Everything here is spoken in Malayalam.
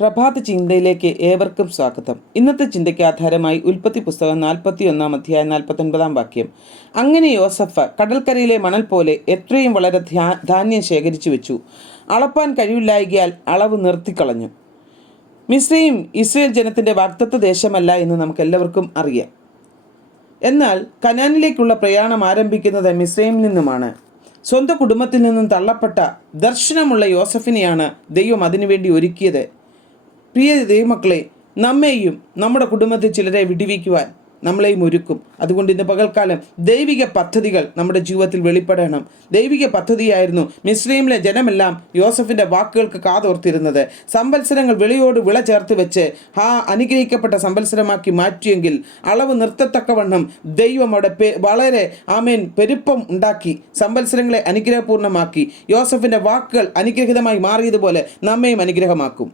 പ്രഭാത ചിന്തയിലേക്ക് ഏവർക്കും സ്വാഗതം. ഇന്നത്തെ ചിന്തയ്ക്ക് ആധാരമായി ഉൽപ്പത്തി പുസ്തകം 41 അധ്യായം 49 വാക്യം. അങ്ങനെ യോസഫ് കടൽക്കരയിലെ മണൽ പോലെ എത്രയും വളരെ ധാന്യം ശേഖരിച്ചു വെച്ചു. അളപ്പാൻ കഴിവില്ലായകയാൽ അളവ് നിർത്തിക്കളഞ്ഞു. മിസ്രയീം ഇസ്രയേൽ ജനത്തിൻ്റെ വാഗ്ദത്ത ദേശമല്ല എന്ന് നമുക്കെല്ലാവർക്കും അറിയാം. എന്നാൽ കനാനിലേക്കുള്ള പ്രയാണം ആരംഭിക്കുന്നത് മിസ്രയീമിൽ നിന്നുമാണ്. സ്വന്തം കുടുംബത്തിൽ നിന്നും തള്ളപ്പെട്ട ദർശനമുള്ള യോസഫിനെയാണ് ദൈവം അതിനുവേണ്ടി ഒരുക്കിയത്. പ്രിയ ദൈവമക്കളെ, നമ്മെയും നമ്മുടെ കുടുംബത്തിൽ ചിലരെ വിടുവിക്കുവാൻ നമ്മളെയും ഒരുക്കും. അതുകൊണ്ട് ഇന്ന് പകൽക്കാലം ദൈവിക പദ്ധതികൾ നമ്മുടെ ജീവിതത്തിൽ വെളിപ്പെടണം. ദൈവിക പദ്ധതിയായിരുന്നു മിസ്രയീമിലെ ജനമെല്ലാം യോസഫിൻ്റെ വാക്കുകൾക്ക് കാതോർത്തിരുന്നത്. സംവത്സരങ്ങൾ വിളയോട് വിള ചേർത്ത് വെച്ച് ആ അനുഗ്രഹിക്കപ്പെട്ട സംവത്സരമാക്കി മാറ്റിയെങ്കിൽ അളവ് നിർത്തത്തക്കവണ്ണം ദൈവം അവിടെ വളരെ പെരുപ്പം ഉണ്ടാക്കി സംവത്സരങ്ങളെ അനുഗ്രഹപൂർണ്ണമാക്കി. യോസഫിൻ്റെ വാക്കുകൾ അനുഗ്രഹിതമായി മാറിയതുപോലെ നമ്മയും അനുഗ്രഹമാക്കും.